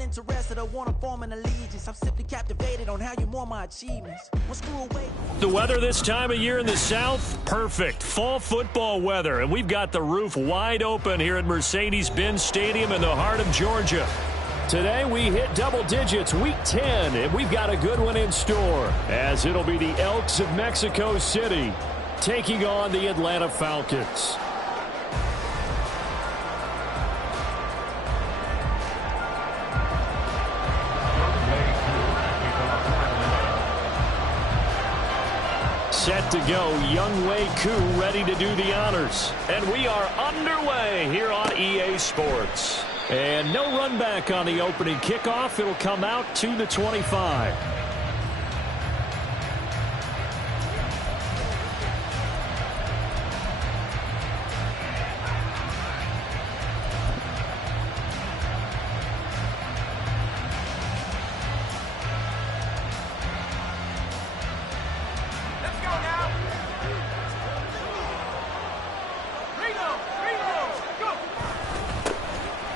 not interested or want to form an allegiance. I'm simply captivated on how you more my achievements. Well, screw away. The weather this time of year in the South, perfect. Fall football weather, and we've got the roof wide open here at Mercedes-Benz Stadium in the heart of Georgia. Today we hit double digits, week 10, and we've got a good one in store, as it'll be the Elks of Mexico City taking on the Atlanta Falcons. Set to go, Young Wei Koo ready to do the honors. And we are underway here on EA Sports. And no run back on the opening kickoff. It'll come out to the 25.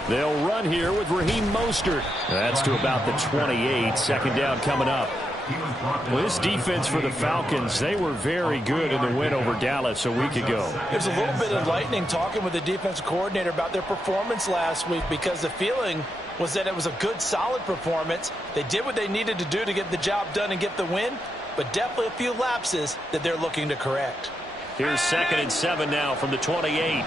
They'll run here with Raheem Mostert. That's to about the 28. Second down coming up. Well, this defense for the Falcons, they were very good in the win over Dallas a week ago. It was a little bit enlightening talking with the defensive coordinator about their performance last week, because the feeling was that it was a good, solid performance. They did what they needed to do to get the job done and get the win, but definitely a few lapses that they're looking to correct. Here's 2nd and 7 now from the 28.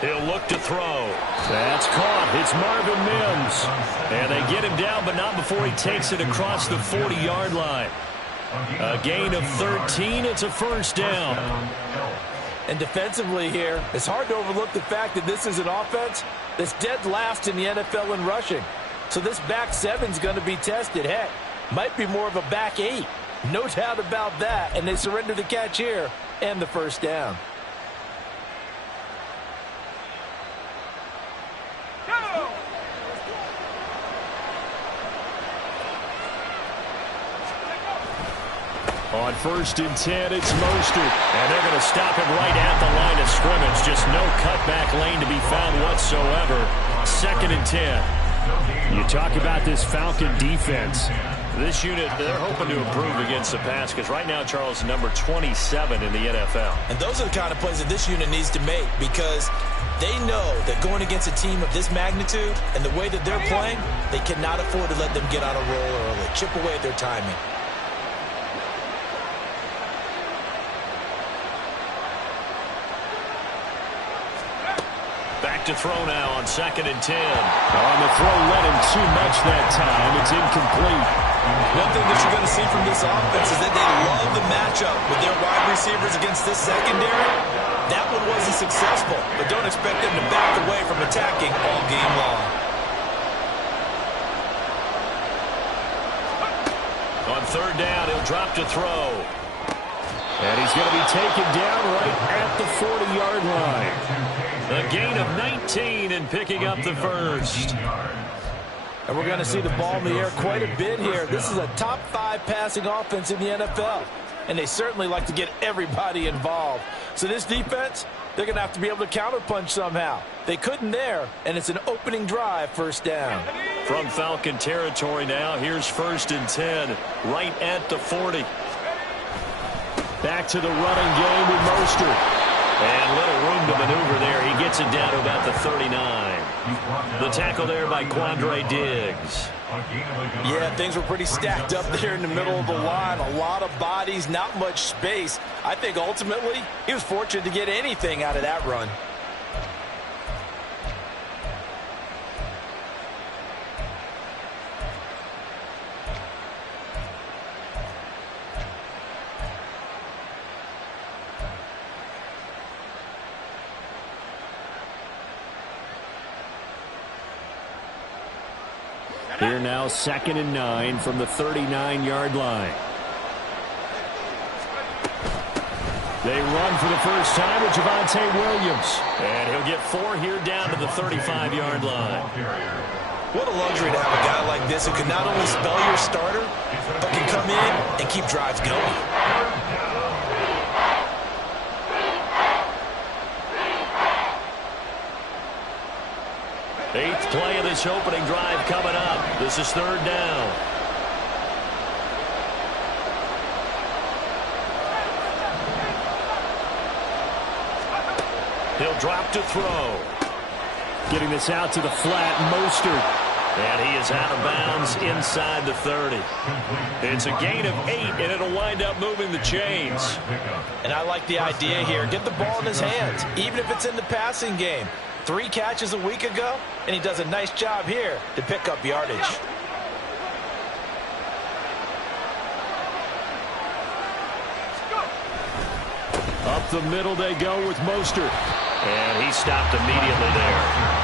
He'll look to throw. That's caught. It's Marvin Mims. And they get him down, but not before he takes it across the 40-yard line. A gain of 13. It's a first down. And defensively here, it's hard to overlook the fact that this is an offense that's dead last in the NFL in rushing. So this back seven's going to be tested. Heck, might be more of a back eight. No doubt about that. And they surrender the catch here and the first down. On 1st and 10, it's Mostert. And they're going to stop him right at the line of scrimmage. Just no cutback lane to be found whatsoever. 2nd and 10. You talk about this Falcon defense. This unit, they're hoping to improve against the pass, because right now, Charles, number 27 in the NFL. And those are the kind of plays that this unit needs to make, because they know that going against a team of this magnitude and the way that they're playing, they cannot afford to let them get on a roll early. Chip away at their timing. Back to throw now on 2nd and 10. On the throw, led him too much that time. It's incomplete. One thing that you're going to see from this offense is that they love the matchup with their wide receivers against this secondary. That one wasn't successful, but don't expect them to back away from attacking all game long. On 3rd down, he'll drop to throw. And he's going to be taken down right at the 40-yard line. A gain of 19 and picking up the first. And we're going to see the ball in the air quite a bit here. This is a top 5 passing offense in the NFL. And they certainly like to get everybody involved. So this defense, they're going to have to be able to counterpunch somehow. They couldn't there, and it's an opening drive, first down. From Falcon territory now, here's 1st and 10, right at the 40. Back to the running game with Mostert. And little room to maneuver there. He gets it down to about the 39. The tackle there by Quandre Diggs. Yeah, things were pretty stacked up there in the middle of the line. A lot of bodies, not much space. I think ultimately he was fortunate to get anything out of that run. Here now, 2nd and 9 from the 39-yard line. They run for the first time with Javonte Williams. And he'll get 4 here down to the 35-yard line. What a luxury to have a guy like this who can not only spell your starter, but can come in and keep drives going. Eighth play of this opening drive coming up. This is third down. He'll drop to throw. Getting this out to the flat, Mostert. And he is out of bounds inside the 30. It's a gain of 8, and it'll wind up moving the chains. And I like the idea here. Get the ball in his hands, even if it's in the passing game. 3 catches a week ago, and he does a nice job here to pick up yardage. Up the middle they go with Mostert. And he stopped immediately there.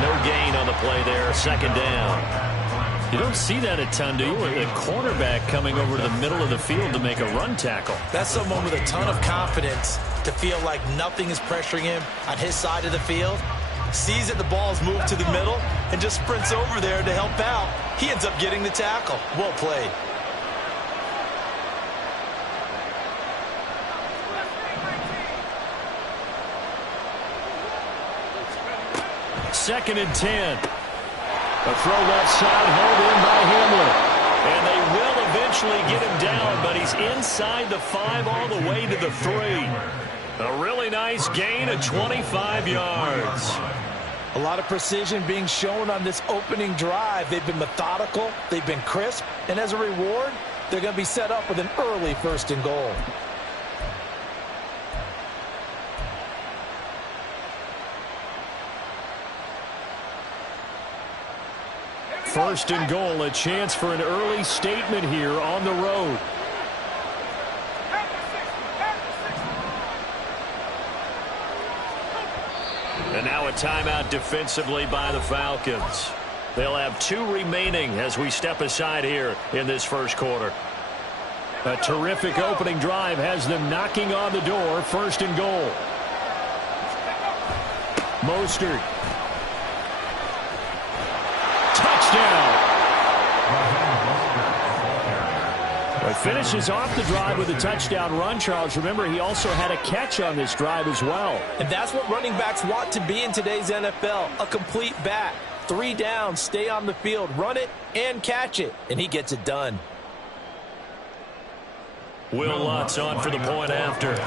No gain on the play there, second down. You don't see that a ton, do you? A cornerback coming over to the middle of the field to make a run tackle. That's someone with a ton of confidence to feel like nothing is pressuring him on his side of the field. Sees that the ball's moved to the middle and just sprints over there to help out. He ends up getting the tackle. Well played. Second and 10. A throw left side, held in by Hamler. And they will eventually get him down, but he's inside the 5 all the way to the 3. A really nice gain of 25 yards. A lot of precision being shown on this opening drive. They've been methodical, they've been crisp, and as a reward, they're going to be set up with an early 1st and goal. First and goal, a chance for an early statement here on the road. And now a timeout defensively by the Falcons. They'll have 2 remaining as we step aside here in this first quarter. A terrific opening drive has them knocking on the door. First and goal. Mostert. Touchdown. Well, finishes off the drive with a touchdown run, Charles. Remember, he also had a catch on this drive as well. And that's what running backs want to be in today's NFL, a complete back. 3 down, stay on the field, run it, and catch it. And he gets it done. Will Lutz on for the point after.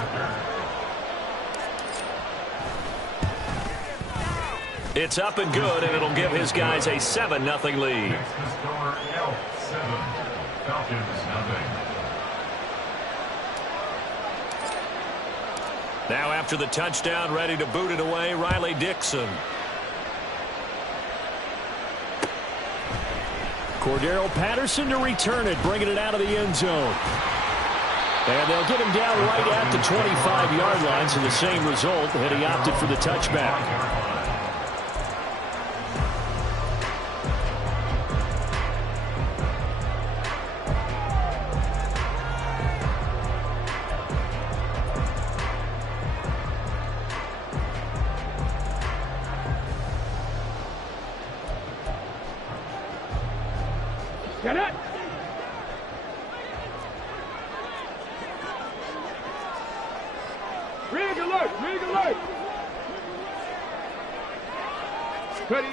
It's up and good, and it'll give his guys a 7-0 lead. Now after the touchdown, ready to boot it away, Riley Dixon. Cordero Patterson to return it, bringing it out of the end zone. And they'll get him down right at the 25-yard line, so the same result, and he opted for the touchback. Get it! Rig alert! Rig alert! Ready.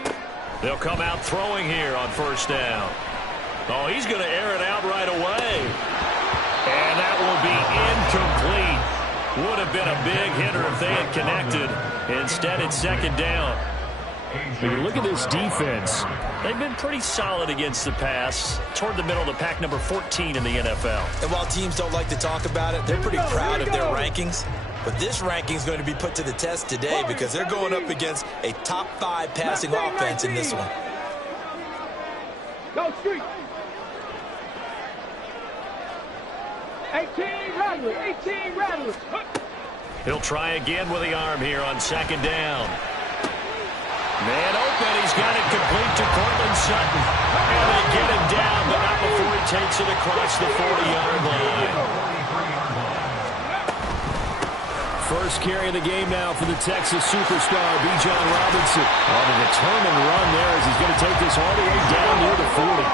They'll come out throwing here on first down. Oh, he's going to air it out right away. And that will be incomplete. Would have been a big hitter if they had connected. Instead, it's second down. When you look at this defense, they've been pretty solid against the pass. Toward the middle of the pack, number 14 in the NFL. And while teams don't like to talk about it, they're pretty proud of their rankings. But this ranking is going to be put to the test today because they're going up against a top 5 passing offense in this one. Go street. 18 rattlers. 18 rattlers. He'll try again with the arm here on second down. Man open, he's got it complete to Cortland Sutton. And they get him down, but not before he takes it across the 40-yard line. First carry of the game now for the Texas superstar, Bijan Robinson. On a determined run there as he's going to take this all the way down near the 40.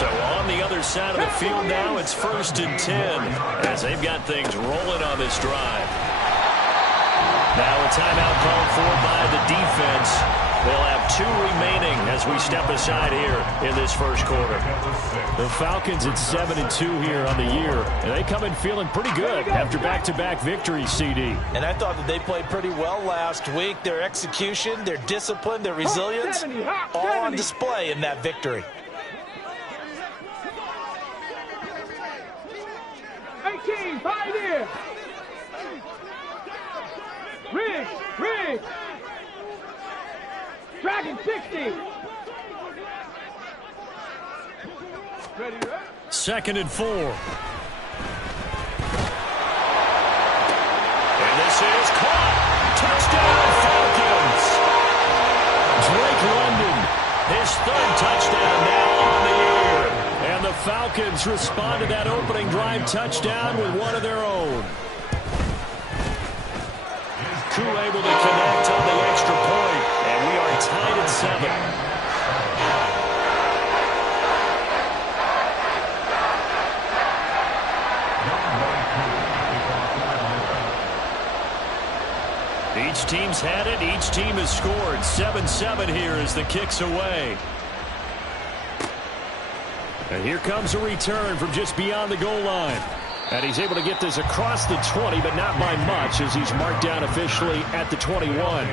So on the other side of the field now, it's first and 10 as they've got things rolling on this drive. Now a timeout called for by the defense. They'll have 2 remaining as we step aside here in this first quarter. The Falcons at 7-2 here on the year, and they come in feeling pretty good after back-to-back victories, CD. And I thought that they played pretty well last week. Their execution, their discipline, their resilience, all on display in that victory. 18, pioneer. Rig. Dragon 60. Ready, right? 2nd and 4. And this is caught. Touchdown, Falcons. Drake London, His 3rd touchdown now on the year. and the Falcons respond to that opening drive touchdown with one of their own. Koo able to connect on the extra point, and we are tied at 7. Each team's had it. Each team has scored. 7-7 here as the kick's away. And here comes a return from just beyond the goal line. And he's able to get this across the 20, but not by much, as he's marked down officially at the 21.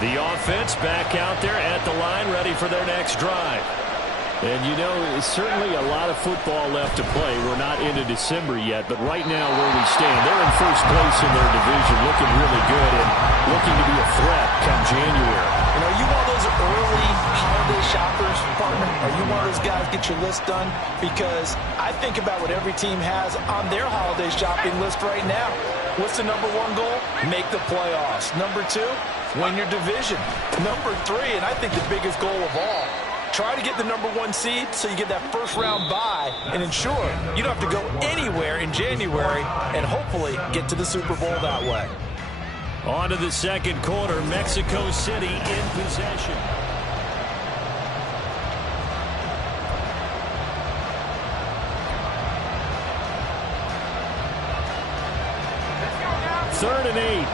The offense back out there at the line, ready for their next drive. And, you know, it's certainly a lot of football left to play. We're not into December yet, but right now where we stand, they're in first place in their division, looking really good and looking to be a threat come January. You know, you one of those early holiday shoppers, partner? Are you one of those guys get your list done? Because I think about what every team has on their holiday shopping list right now. What's the number 1 goal? Make the playoffs. Number 2, win your division. Number 3, and I think the biggest goal of all, try to get the number 1 seed so you get that first-round bye and ensure you don't have to go anywhere in January and hopefully get to the Super Bowl that way. On to the second quarter. Mexico City in possession. Third and 8.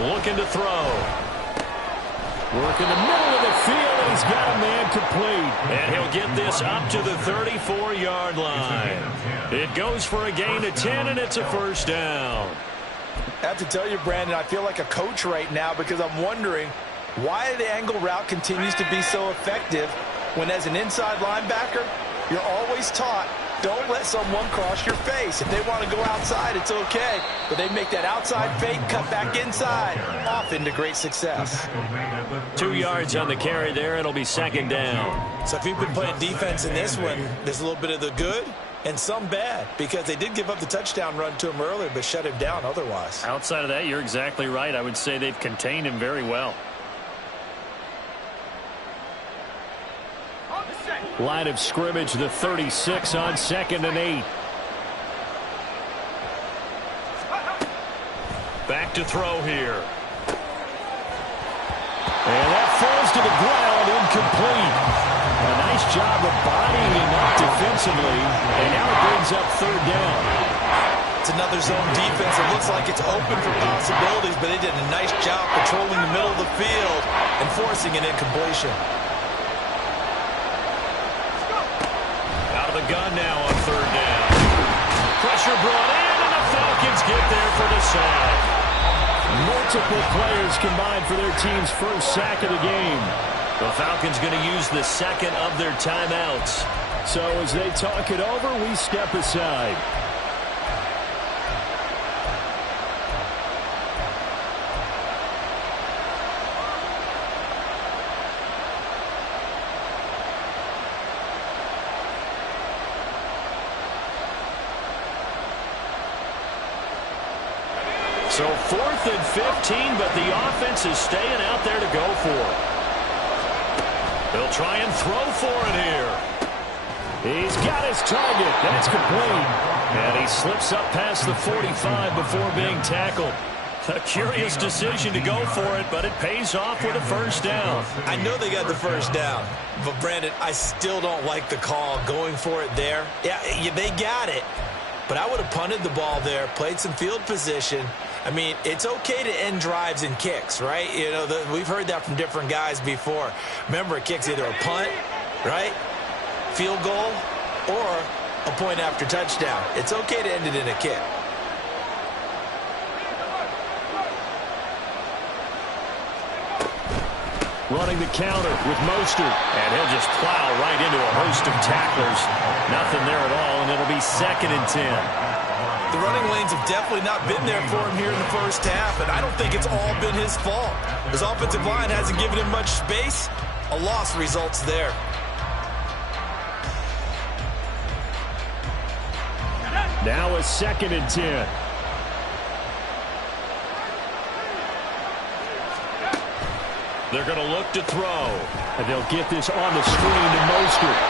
Looking to throw. Work in the middle of the field, and he's got a man complete. And he'll get this up to the 34-yard line. It goes for a gain of 10, and it's a first down. I have to tell you, Brandon, I feel like a coach right now because I'm wondering why the angle route continues to be so effective when, as an inside linebacker, you're always taught, don't let someone cross your face. If they want to go outside, it's okay. But they make that outside fake, cut back inside, off into great success. 2 yards on the carry there. It'll be second down. So if you've been playing defense in this one, there's a little bit of the good and some bad, because they did give up the touchdown run to him earlier, but shut him down otherwise. Outside of that, you're exactly right. I would say they've contained him very well. Line of scrimmage, the 36 on 2nd and 8. Back to throw here. And that falls to the ground, incomplete. A nice job of bodying him up defensively, and now it brings up 3rd down. It's another zone defense. It looks like it's open for possibilities, but they did a nice job controlling the middle of the field and forcing an incompletion. Out of the gun now on 3rd down. Pressure brought in, and the Falcons get there for the sack. Multiple players combined for their team's first sack of the game. The Falcons going to use the second of their timeouts. So as they talk it over, we step aside. So 4th and 15, but the offense is staying out there to go for it. They'll try and throw for it here. He's got his target. That's complete. And he slips up past the 45 before being tackled. A curious decision to go for it, but it pays off with a first down. I know they got the first down, but Brandon, I still don't like the call going for it there. Yeah, they got it, but I would have punted the ball there, played some field position. I mean, it's okay to end drives and kicks, right? You know, we've heard that from different guys before. Remember, a kick's either a punt, right, field goal, or a point after touchdown. It's okay to end it in a kick. Running the counter with Mostert. And he'll just plow right into a host of tacklers. Nothing there at all, and it'll be 2nd and 10. The running lanes have definitely not been there for him here in the first half, and I don't think it's all been his fault. His offensive line hasn't given him much space. A loss results there. Now a 2nd and 10. They're going to look to throw. And they'll get this on the screen to Mostert.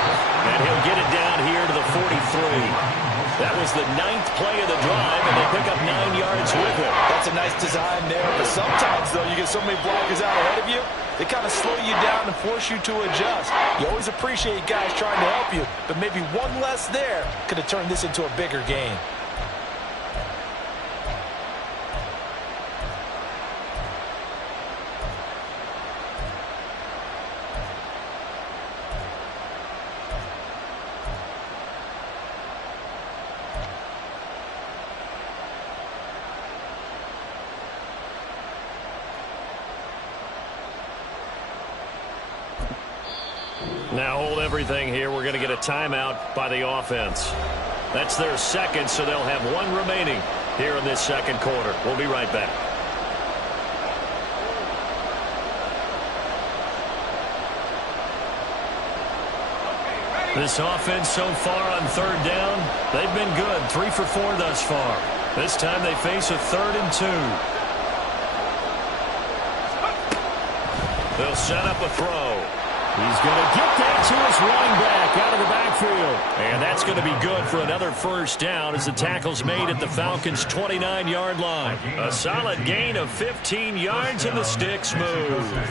And he'll get it down here to the 43. That was the 9th play of the drive, and they pick up 9 yards with it. That's a nice design there, but sometimes, though, you get so many blockers out ahead of you, they kind of slow you down and force you to adjust. You always appreciate guys trying to help you, but maybe one less there could have turned this into a bigger game. Now hold everything here. We're going to get a timeout by the offense. That's their 2nd, so they'll have 1 remaining here in this 2nd quarter. We'll be right back. This offense so far on 3rd down, they've been good. 3 for 4 thus far. This time they face a 3rd and 2. They'll set up a throw. He's going to get that to his running back out of the backfield. And that's going to be good for another first down as the tackle's made at the Falcons' 29-yard line. A solid gain of 15 yards and the sticks move.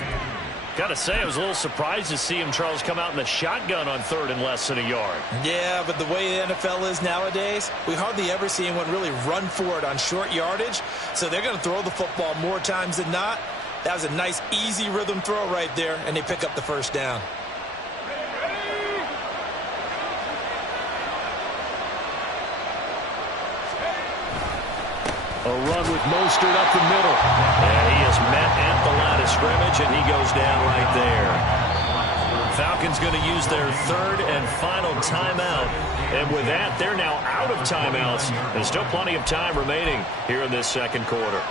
Got to say, I was a little surprised to see him, Charles, come out in the shotgun on 3rd and less than a yard. Yeah, but the way the NFL is nowadays, we hardly ever see anyone really run for it on short yardage. So they're going to throw the football more times than not. That was a nice, easy rhythm throw right there, and they pick up the first down. A run with Mostert up the middle. And he is met at the line of scrimmage, and he goes down right there. Falcons going to use their 3rd and final timeout. And with that, they're now out of timeouts. There's still plenty of time remaining here in this 2nd quarter.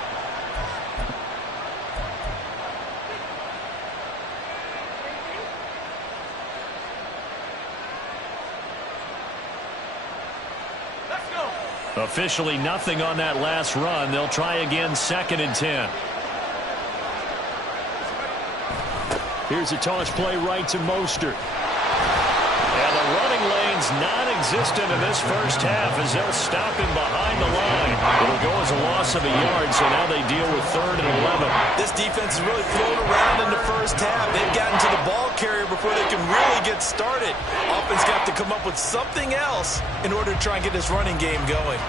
Officially nothing on that last run. They'll try again, 2nd and 10. Here's a toss play right to Mostert. And the running lane's non-existent in this first half as they'll stop him behind the line. It'll go as a loss of a yard, so now they deal with 3rd and 11. This defense is really thrown around in the first half. They've gotten to the ball carrier before they can really get started. Offense got to come up with something else in order to try and get this running game going.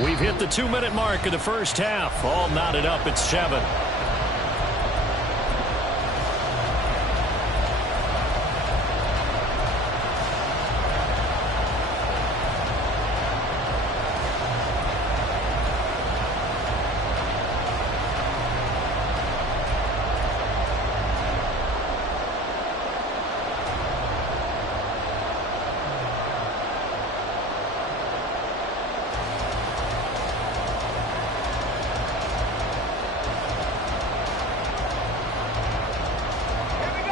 We've hit the 2-minute mark of the first half. All knotted up at 7.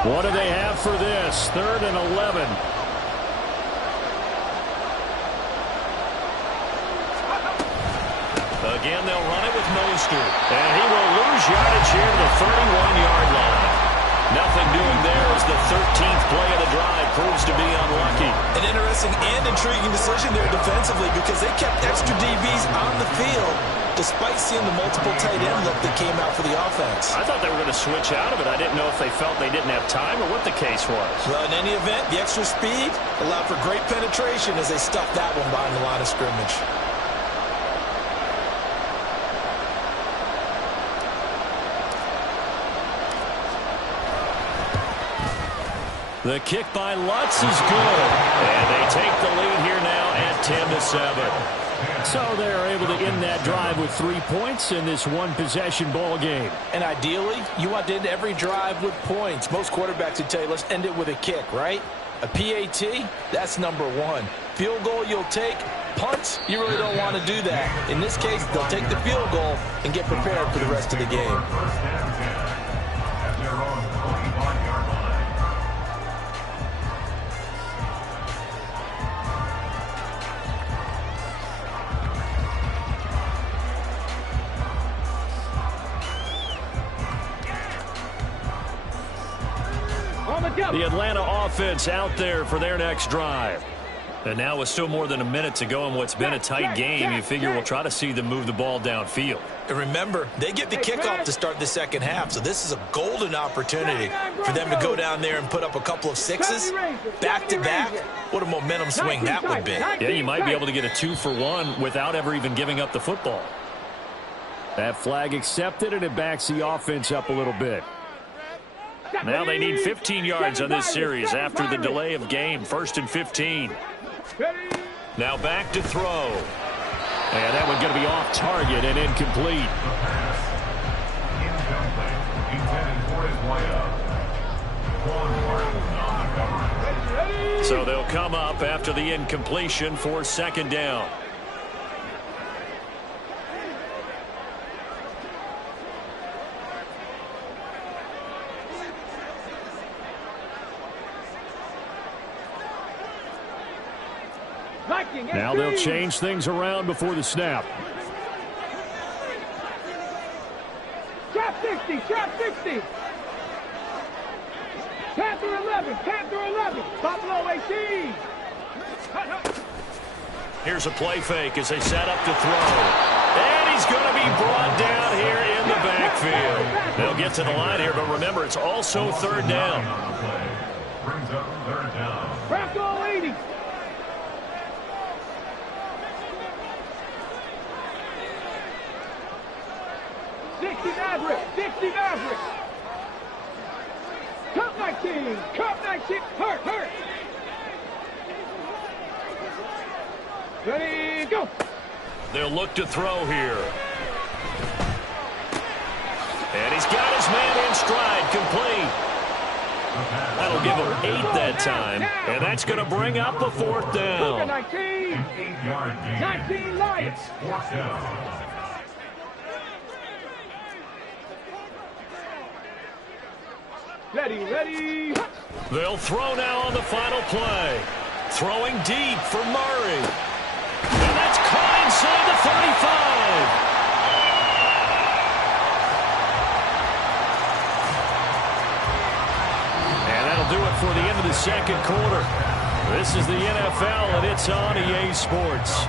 What do they have for this? 3rd and 11. Again, they'll run it with Mostert. And he will lose yardage here to the 31-yard line. Nothing doing there as the 13th play of the drive proves to be unlucky. An interesting and intriguing decision there defensively because they kept extra DBs on the field despite seeing the multiple tight end look that came out for the offense. I thought they were going to switch out of it. I didn't know if they felt they didn't have time or what the case was. Well, in any event, the extra speed allowed for great penetration as they stuffed that one behind the line of scrimmage. The kick by Lutz is good. And they take the lead here now at 10-7. So they're able to end that drive with 3 points in this one-possession ball game. And ideally, you want to end every drive with points. Most quarterbacks would tell you, let's end it with a kick, right? A PAT, that's number one. Field goal you'll take. Punts, you really don't want to do that. In this case, they'll take the field goal and get prepared for the rest of the game. The Atlanta offense out there for their next drive. And now with still more than a minute to go in what's been a tight game, you figure we'll try to see them move the ball downfield. And remember, they get the kickoff to start the second half, so this is a golden opportunity for them to go down there and put up a couple of sixes back-to-back. What a momentum swing that would be. Yeah, you might be able to get a 2-for-1 without ever even giving up the football. That flag accepted, and it backs the offense up a little bit. Now they need 15 yards on this series after the delay of game. 1st and 15. Now back to throw. And that one's going to be off target and incomplete. So they'll come up after the incompletion for 2nd down. Now they'll change things around before the snap. Trap 60, trap 60. Panther 11, Panther 11. Buffalo 18. Here's a play fake as they set up to throw. And he's going to be brought down here in the backfield. They'll get to the line here, but remember, it's also 3rd down. Brings up 3rd down. Bronco 80. Maverick, 60 Maverick. Cup 19, Cup 19, hurt. Ready, go. They'll look to throw here. And he's got his man in stride, complete. That'll give him 8 that time. And that's going to bring up a 4th down. 19 Lions. 4th down. Ready. They'll throw now on the final play. Throwing deep for Murray. And that's caught inside the 35. And that'll do it for the end of the 2nd quarter. This is the NFL, and it's on EA Sports.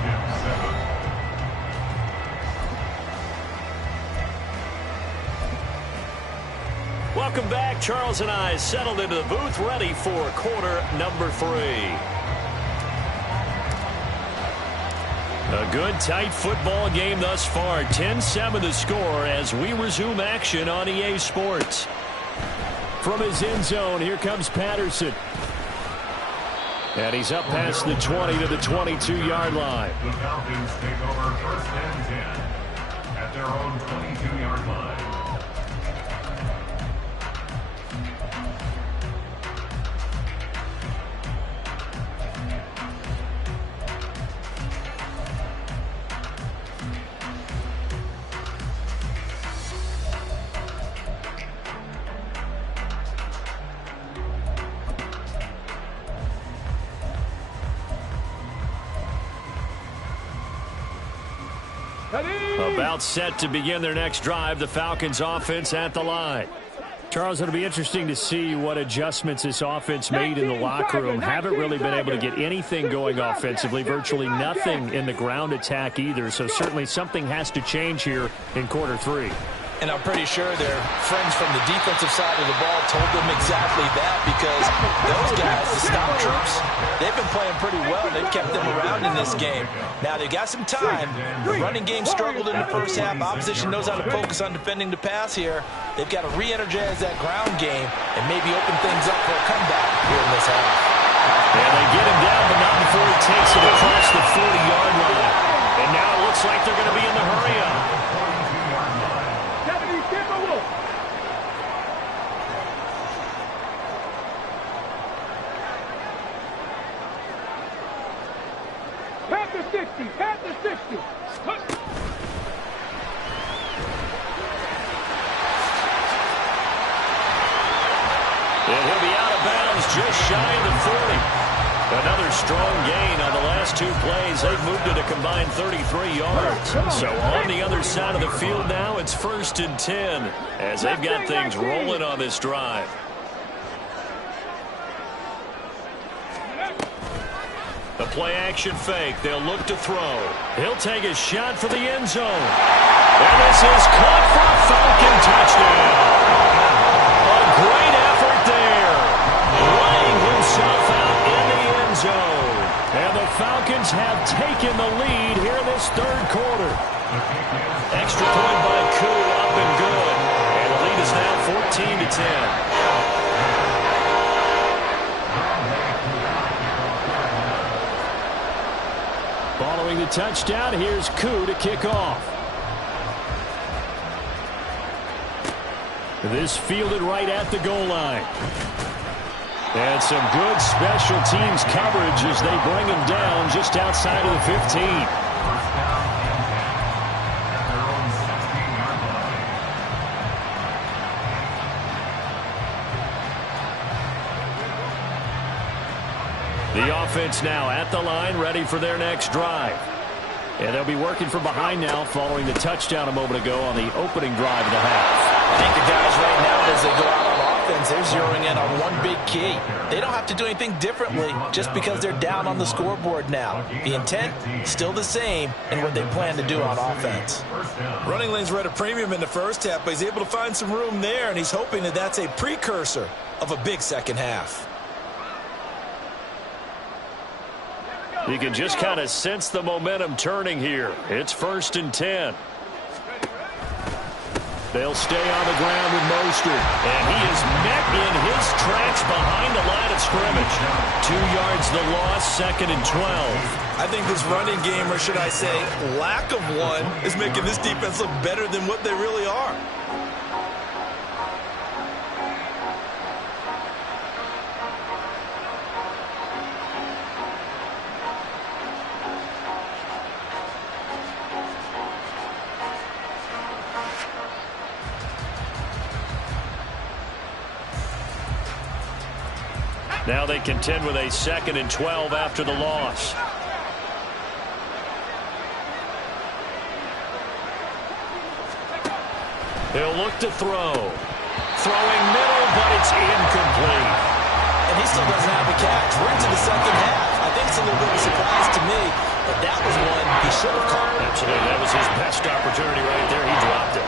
Welcome back. Charles and I settled into the booth, ready for quarter number 3. A good, tight football game thus far. 10-7 the score as we resume action on EA Sports. From his end zone, here comes Patterson. And he's up past the 20 to the 22-yard line. The Falcons take over 1st and 10 at their own 22-yard line. About set to begin their next drive, the Falcons offense at the line. Charles, it'll be interesting to see what adjustments this offense made in the locker room. Haven't really been able to get anything going offensively, virtually nothing in the ground attack either. So certainly something has to change here in quarter 3. And I'm pretty sure their friends from the defensive side of the ball told them exactly that, because those guys, the stop troops, they've been playing pretty well. They've kept them around in this game. Now, they've got some time. The running game struggled in the first half. Opposition knows how to focus on defending the pass here. They've got to re-energize that ground game and maybe open things up for a comeback here in this half. And they get him down, but not before he takes it across the 40-yard line. And now it looks like they're going to be in the hurry-up. Past the 60, past the 60. And he'll be out of bounds just shy of the 40. Another strong gain on the last 2 plays. They've moved it a combined 33 yards. So on the other side of the field now, it's 1st and 10 as they've got things rolling on this drive. The play-action fake. They'll look to throw. He'll take a shot for the end zone. And this is caught for a Falcon touchdown. A great effort there. Laying himself out in the end zone. And the Falcons have taken the lead here in this 3rd quarter. Extra point by Koo, up and good. And the lead is now 14-10. Following the touchdown, here's Koo to kick off. This fielded right at the goal line. And some good special teams coverage as they bring him down just outside of the 15. The offense now at the line, ready for their next drive. And they'll be working from behind now following the touchdown a moment ago on the opening drive of the half. I think the guys right now, as they go out on offense, they're zeroing in on one big key. They don't have to do anything differently just because they're down on the scoreboard now. The intent, still the same in what they plan to do on offense. Running lanes were at a premium in the first half, but he's able to find some room there, and he's hoping that that's a precursor of a big second half. You can just kind of sense the momentum turning here. It's 1st and 10. They'll stay on the ground with Mostert. And he is met in his tracks behind the line of scrimmage. 2 yards the loss, 2nd and 12. I think this running game, or should I say lack of one, is making this defense look better than what they really are. Now they contend with a 2nd and 12 after the loss. He'll look to throw. Throwing middle, but it's incomplete. And he still doesn't have a catch. We're into the second half. I think it's a little bit of a surprise to me, but that was one he should have caught. Absolutely. That was his best opportunity right there. He dropped it.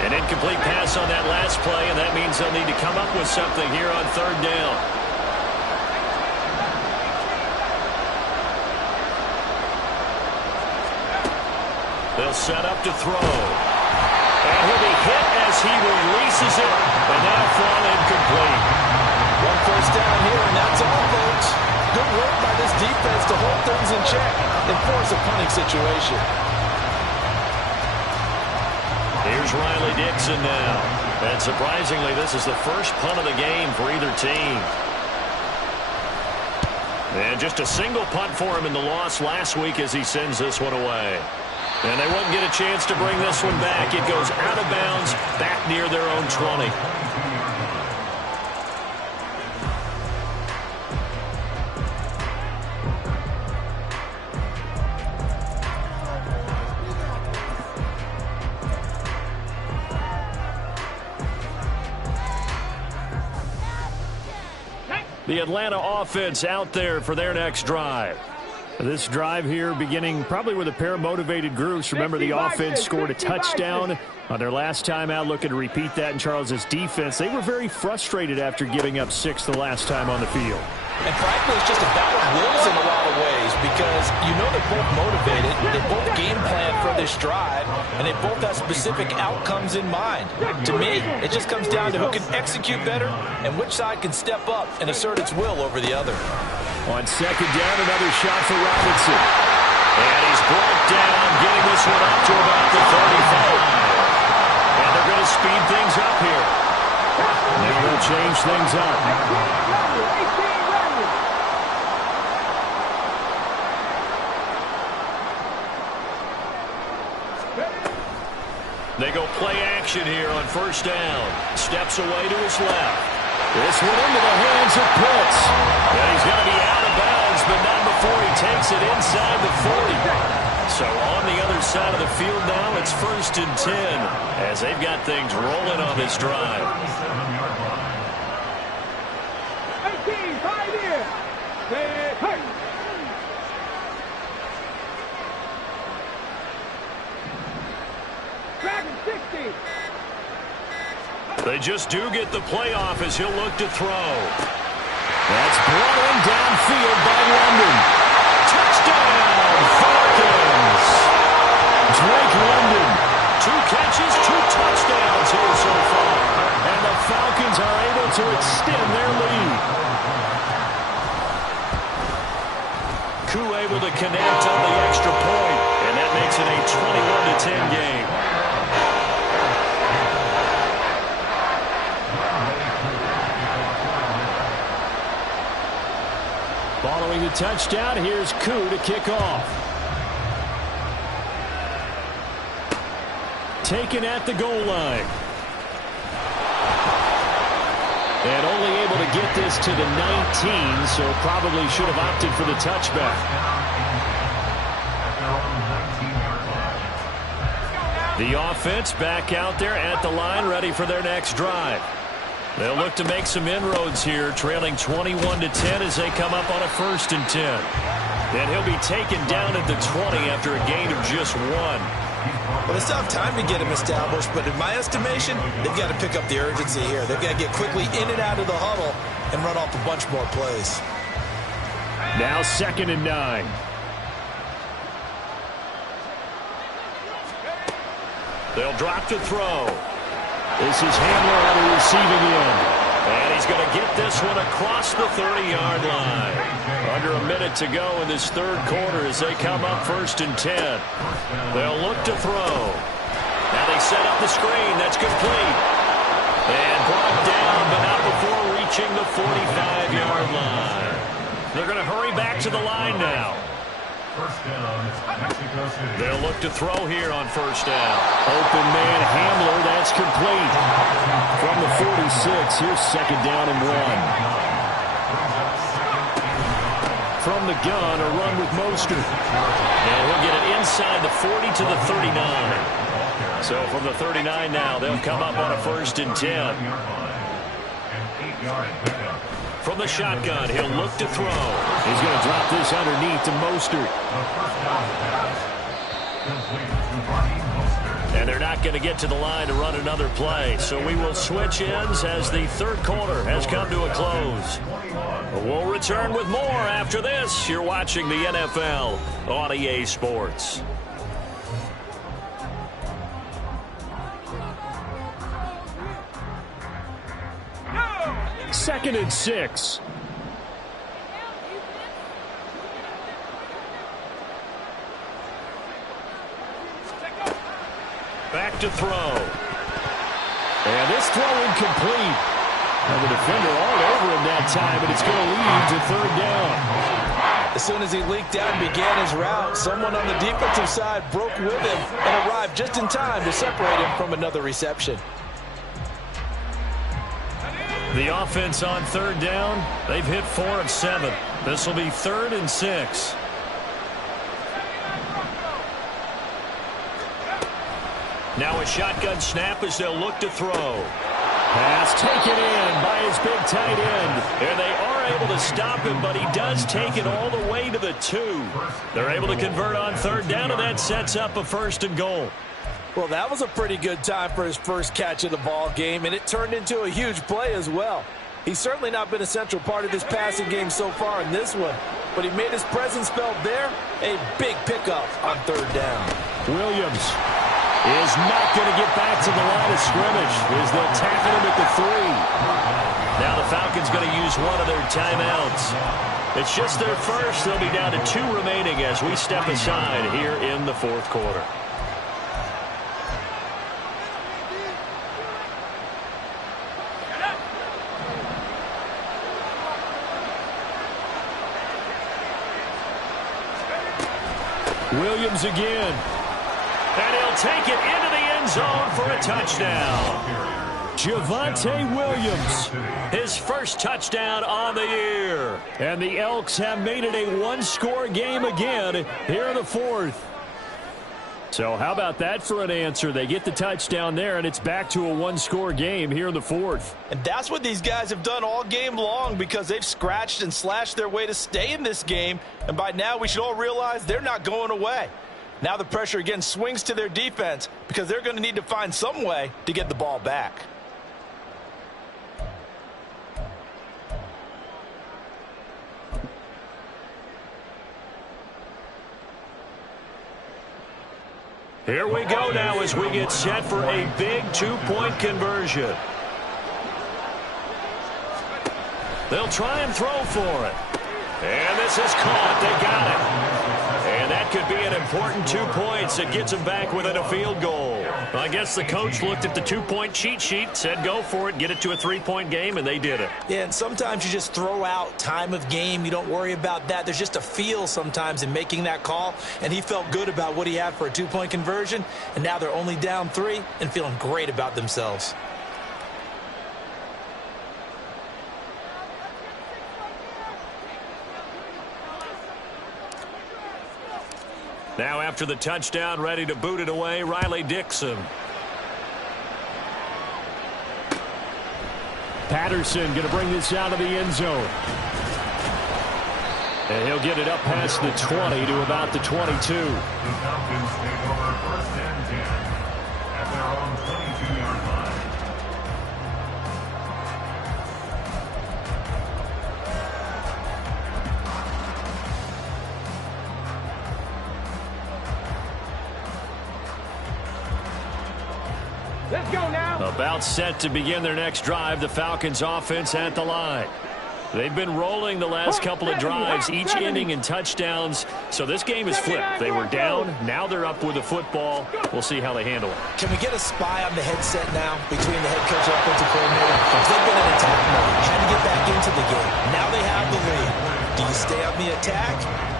An incomplete pass on that last play, and that means they'll need to come up with something here on 3rd down. They'll set up to throw. And he'll be hit as he releases it, and that'll fall incomplete. 1 first down here, and that's all, folks. Good work by this defense to hold things in check and force a punting situation. Here's Riley Dixon now. And surprisingly, this is the first punt of the game for either team. And just a single punt for him in the loss last week as he sends this one away. And they won't get a chance to bring this one back. It goes out of bounds, back near their own 20. The Atlanta offense out there for their next drive. This drive here beginning probably with a pair of motivated groups. Remember, the offense scored a touchdown on their last time out, looking to repeat that in Charles's defense. They were very frustrated after giving up 6 the last time on the field. And frankly, it's just a battle of wills in a lot of ways because you know they're both motivated, they both game plan for this drive, and they both have specific outcomes in mind. To me, it just comes down to who can execute better and which side can step up and assert its will over the other. On second down, another shot for Robinson. And he's brought down, getting this one up to about the 35. And they're going to speed things up here. Now they'll change things up. They go play action here on first down. Steps away to his left. This one into the hands of Pitts. And he's going to be out of bounds, but not before he takes it inside the 40. So on the other side of the field now, it's 1st and 10 as they've got things rolling on this drive. 18, 5 here. Hey. Dragon 60. They just do get the playoff as he'll look to throw. That's brought in downfield by London. Touchdown, Falcons! Drake London, 2 catches, 2 touchdowns here so far. And the Falcons are able to extend their lead. Koo able to connect on the extra point, and that makes it a 21-10 game. Following the touchdown, here's Koo to kick off. Taken at the goal line. And only able to get this to the 19, so probably should have opted for the touchback. The offense back out there at the line, ready for their next drive. They'll look to make some inroads here, trailing 21-10 as they come up on a 1st and 10. And he'll be taken down at the 20 after a gain of just 1. Well, they still have time to get him established, but in my estimation, they've got to pick up the urgency here. They've got to get quickly in and out of the huddle and run off a bunch more plays. Now 2nd and 9. They'll drop to throw. This is Hamler on the receiving end. And he's going to get this one across the 30-yard line. Under a minute to go in this 3rd quarter as they come up 1st and 10. They'll look to throw. Now they set up the screen. That's complete. And brought down, but not before reaching the 45-yard line. They're going to hurry back to the line now. They'll look to throw here on 1st down. Open man Hamler, that's complete. From the 46, here's 2nd down and 1. From the gun, a run with Mostert. And we'll get it inside the 40 to the 39. So from the 39 now, they'll come up on a 1st and 10. From the shotgun, he'll look to throw. He's going to drop this underneath to Mostert. And they're not going to get to the line to run another play. So we will switch ends as the 3rd quarter has come to a close. We'll return with more after this. You're watching the NFL on EA Sports. 2nd and 6. Back to throw. And this throw incomplete. And the defender all over him that time, but it's going to lead to 3rd down. The As soon as he leaked out and began his route, someone on the defensive side broke with him and arrived just in time to separate him from another reception. The offense on third down, they've hit 4 of 7. This will be 3rd and 6. Now a shotgun snap as they'll look to throw. Pass taken in by his big tight end. And they are able to stop him, but he does take it all the way to the 2. They're able to convert on third down, and that sets up a 1st and goal. Well, that was a pretty good time for his first catch of the ball game, and it turned into a huge play as well. He's certainly not been a central part of this passing game so far in this one, but he made his presence felt there. A big pickup on third down. Williams is not going to get back to the line of scrimmage as they'll tackle him at the 3. Now the Falcons going to use one of their timeouts. It's just their first. They'll be down to 2 remaining as we step aside here in the 4th quarter. Williams again. And he'll take it into the end zone for a touchdown. Javonte Williams, his first touchdown on the year. And the Elks have made it a 1-score game again here in the 4th. So how about that for an answer? They get the touchdown there, and it's back to a 1-score game here in the 4th. And that's what these guys have done all game long because they've scratched and slashed their way to stay in this game. And by now we should all realize they're not going away. Now the pressure again swings to their defense because they're going to need to find some way to get the ball back. Here we go now as we get set for a big 2-point conversion. They'll try and throw for it. And this is caught. They got it. And that could be an important 2 points that gets them back within a field goal. I guess the coach looked at the 2-point cheat sheet, said go for it, get it to a 3-point game, and they did it. Yeah, and sometimes you just throw out time of game. You don't worry about that. There's just a feel sometimes in making that call, and he felt good about what he had for a 2-point conversion, and now they're only down 3 and feeling great about themselves. Now after the touchdown, ready to boot it away, Riley Dixon. Patterson going to bring this out of the end zone. And he'll get it up past the 20 to about the 22. The Falcons take over 1st and 10 at their own 22-yard line. Let's go now. About set to begin their next drive, the Falcons offense at the line. They've been rolling the last couple of drives, each ending in touchdowns. So this game is flipped. They were down. Now they're up with the football. We'll see how they handle it. Can we get a spy on the headset now between the head coach and offensive coordinator? Because they've been in attack mode. Had to get back into the game. Now they have the lead. Do you stay on the attack,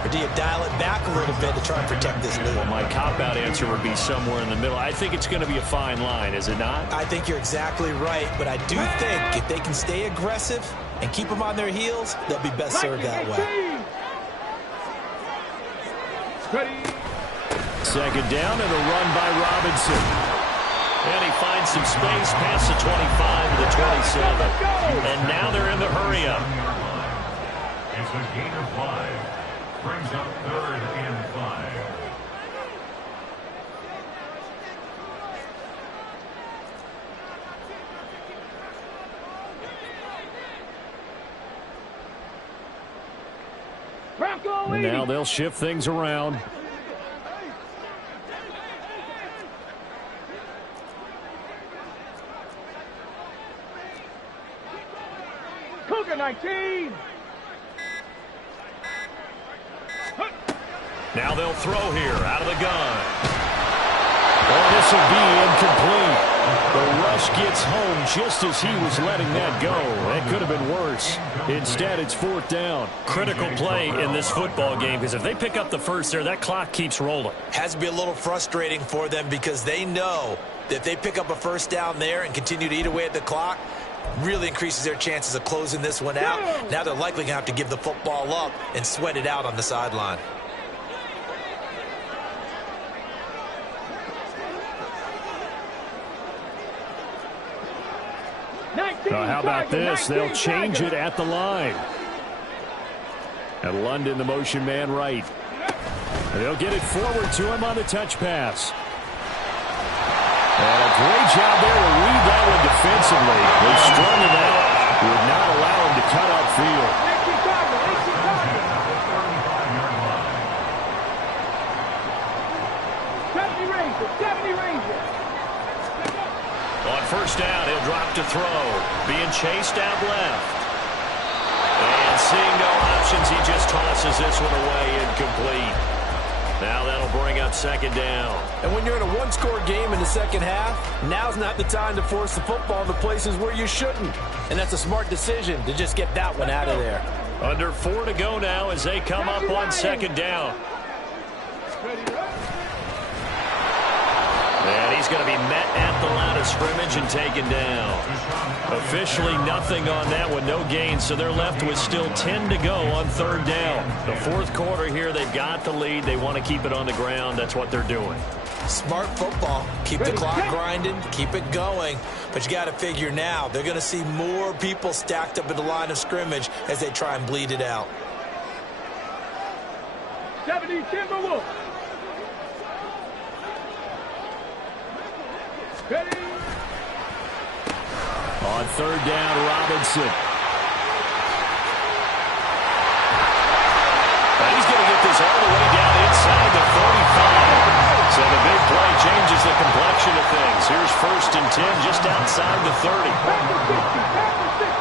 or do you dial it back a little bit to try and protect this lead? Well, my cop-out answer would be somewhere in the middle. I think it's going to be a fine line, is it not? I think you're exactly right, but I do think if they can stay aggressive and keep them on their heels, they'll be best served that way. Second down and a run by Robinson. And he finds some space past the 25 to the 27. And now they're in the hurry-up. It's a gain of 5. Brings up 3rd and 5. And now they'll shift things around. Cougar 19. Now they'll throw here out of the gun. Oh, this will be incomplete. The rush rush gets home just as he was letting that go. That could have been worse. Instead, it's 4th down. Critical play in this football game, because if they pick up the first there, that clock keeps rolling. Has to be a little frustrating for them because they know that if they pick up a first down there and continue to eat away at the clock, really increases their chances of closing this one out. Now they're likely going to have to give the football up and sweat it out on the sideline. Now, how about this? They'll change it at the line. And London, the motion man right. And they'll get it forward to him on the touch pass. And a great job there to read that one defensively. They strung him out, would not allow him to cut upfield. 70 Rangers. On first down, he'll drop to throw. Being chased out left. And seeing no options, he just tosses this one away incomplete. Now that'll bring up 2nd down. And when you're in a one-score game in the second half, now's not the time to force the football in the places where you shouldn't. And that's a smart decision to just get that one out of there. Under 4 to go now as they come up on 2nd down. And he's going to be met at the line of scrimmage and taken down. Officially nothing on that one, no gain, so they're left with still 10 to go on 3rd down. The 4th quarter here, they've got the lead. They want to keep it on the ground. That's what they're doing. Smart football. Keep the clock grinding. Keep it going. But you got to figure now, they're going to see more people stacked up at the line of scrimmage as they try and bleed it out. 70 Timberwolves. Ready. On 3rd down, Robinson. And he's going to get this all the way down inside the 45. So the big play changes the complexion of things. Here's 1st and 10 just outside the 30. Back to 60.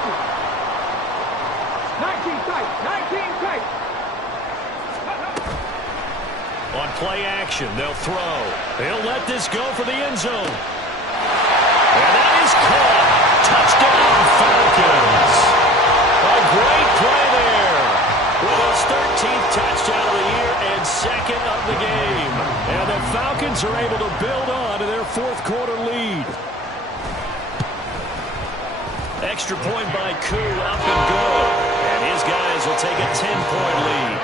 19 tight. 19 tight. On play action, they'll throw. He'll let this go for the end zone. And that is caught. Touchdown, Falcons. A great play there. With his 13th touchdown of the year and 2nd of the game. And the Falcons are able to build on to their 4th quarter lead. Extra point by Koo, up and good. And his guys will take a 10-point lead.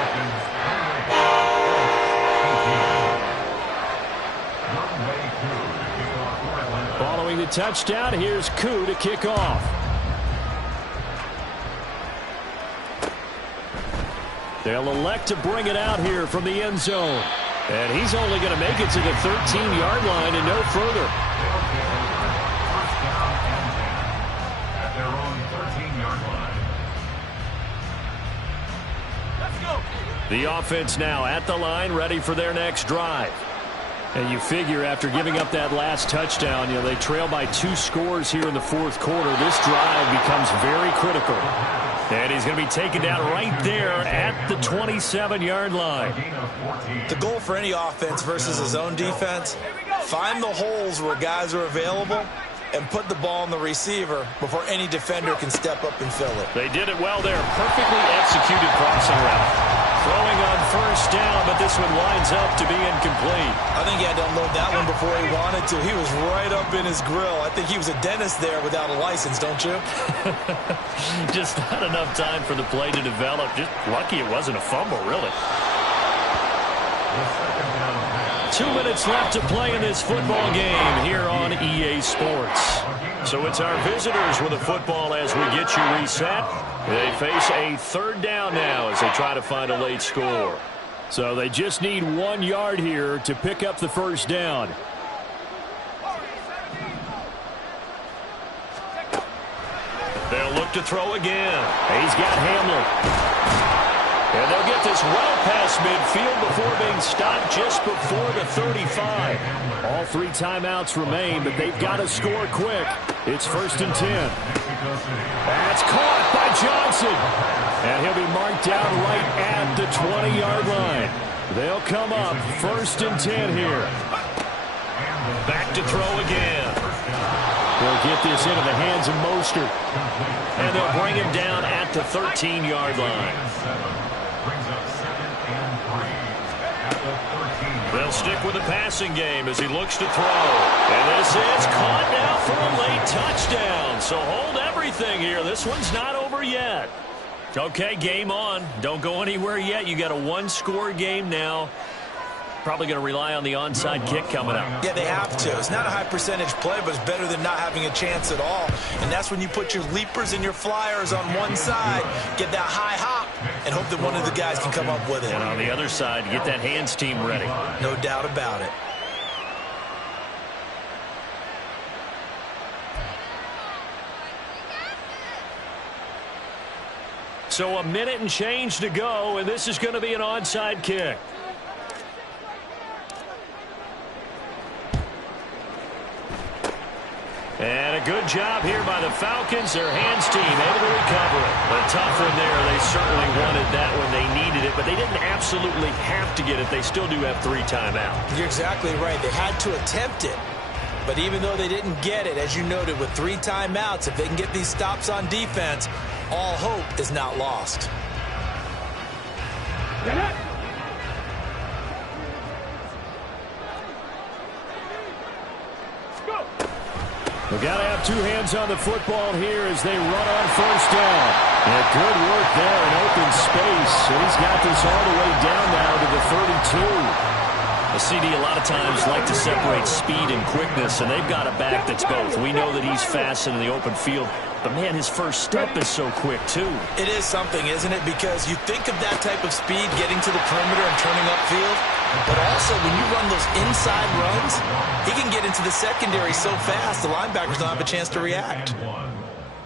Following the touchdown, here's Koo to kick off. They'll elect to bring it out here from the end zone. And he's only going to make it to the 13-yard line and no further. At their own 13-yard line. Let's go. The offense now at the line, ready for their next drive. And you figure after giving up that last touchdown, they trail by 2 scores here in the 4th quarter. This drive becomes very critical. And he's going to be taken down right there at the 27-yard line. The goal for any offense versus his own defense, find the holes where guys are available and put the ball in the receiver before any defender can step up and fill it. They did it well there. Perfectly executed crossing route. Throwing on first down, but this one winds up to be incomplete. I think he had to unload that one before he wanted to. He was right up in his grill. I think he was a dentist there without a license, don't you? Just not enough time for the play to develop. Just lucky it wasn't a fumble, really. 2 minutes left to play in this football game here on EA Sports. So it's our visitors with the football as we get you reset. They face a 3rd down now as they try to find a late score. So they just need 1 yard here to pick up the first down. They'll look to throw again. He's got Hamler. And they'll get this well past midfield before being stopped just before the 35. All 3 timeouts remain, but they've got to score quick. It's 1st and 10. That's caught by Johnson. And he'll be marked down right at the 20-yard line. They'll come up 1st and 10 here. Back to throw again. They'll get this into the hands of Mostert. And they'll bring him down at the 13-yard line. Brings up 2nd and 3 at the 13. They'll stick with the passing game as he looks to throw. And this is caught now for a late touchdown. So hold everything here. This one's not over yet. Okay, game on. Don't go anywhere yet. You got a one-score game now. Probably going to rely on the onside kick coming up. Yeah, they have to. It's not a high percentage play, but it's better than not having a chance at all. And that's when you put your leapers and your flyers on one side, get that high hop, and hope that one of the guys can come up with it. And on the other side, get that hands team ready. No doubt about it. So a minute and change to go, and this is going to be an onside kick. And a good job here by the Falcons. Their hands team able to recover it. A tough one there. They certainly wanted that when they needed it, but they didn't absolutely have to get it. They still do have 3 timeouts. You're exactly right. They had to attempt it. But even though they didn't get it, as you noted, with 3 timeouts, if they can get these stops on defense, all hope is not lost. We've got to have 2 hands on the football here as they run on first down. And good work there in open space. And he's got this all the way down now to the 32. The CD a lot of times like to separate speed and quickness, and they've got a back that's both. We know that he's fast in the open field, but man, his first step is so quick too. It is something, isn't it? Because you think of that type of speed getting to the perimeter and turning upfield, but also when you run those inside runs, he can get into the secondary so fast the linebackers don't have a chance to react.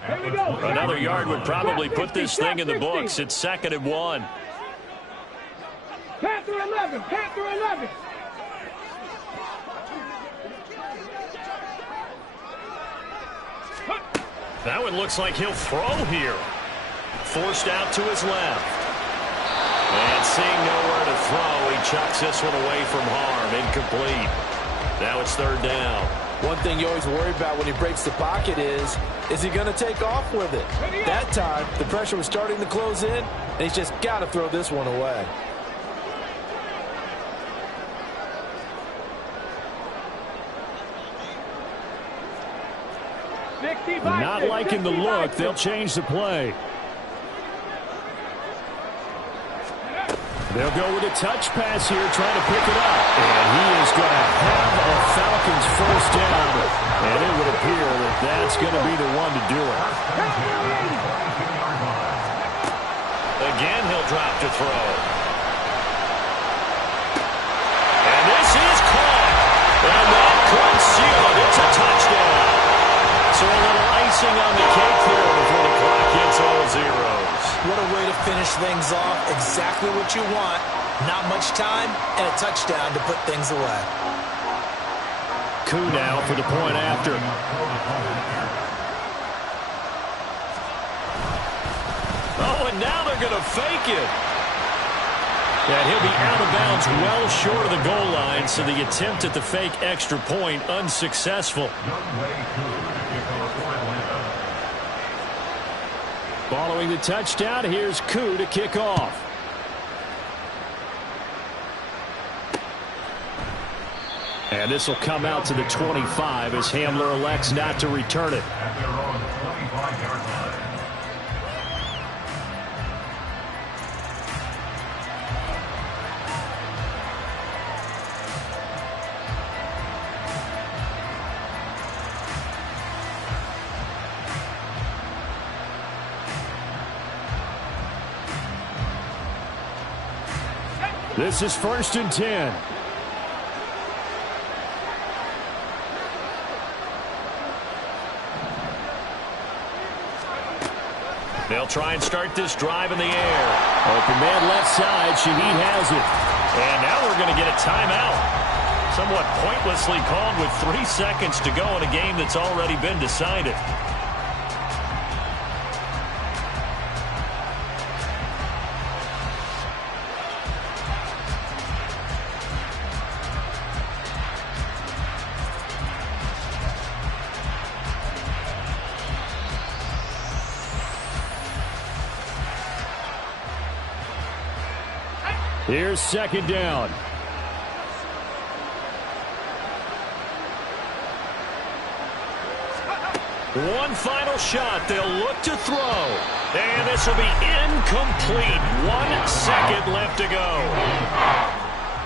Another yard would probably put this thing in the books. It's 2nd and 1. Panther 11, Panther 11. That one looks like he'll throw here. Forced out to his left. And seeing nowhere to throw, he chucks this one away from harm. Incomplete. Now it's 3rd down. One thing you always worry about when he breaks the pocket is he going to take off with it? That time, the pressure was starting to close in, and he's just got to throw this one away. Not liking the look. They'll change the play. They'll go with a touch pass here, trying to pick it up. And he is going to have a Falcons first down. And it would appear that that's going to be the one to do it. Again, he'll drop to throw. And this is caught. And that could seal it. It's a touchdown. So a little icing on the cake here before the clock hits all zeros. What a way to finish things off. Exactly what you want. Not much time and a touchdown to put things away. Coup now for the point after. Oh, and now they're going to fake it. And he'll be out of bounds well short of the goal line, so the attempt at the fake extra point unsuccessful. Following the touchdown, here's Koo to kick off. And this will come out to the 25 as Hamler elects not to return it. At their own 25-yard line. This is 1st and 10. They'll try and start this drive in the air. Open man left side. Shaheed has it. And now we're going to get a timeout. Somewhat pointlessly called with 3 seconds to go in a game that's already been decided. Here's second down. One final shot. They'll look to throw. And this will be incomplete. 1 second left to go.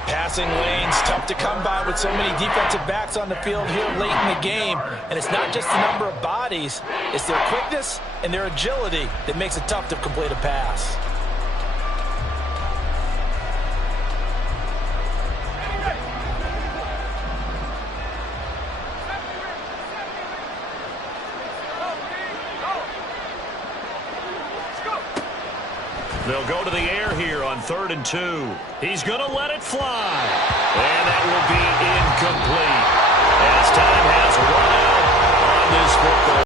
Passing lanes, tough to come by with so many defensive backs on the field here late in the game. And it's not just the number of bodies, it's their quickness and their agility that makes it tough to complete a pass. They'll go to the air here on 3rd and 2. He's going to let it fly. And that will be incomplete. As time has run out on this football.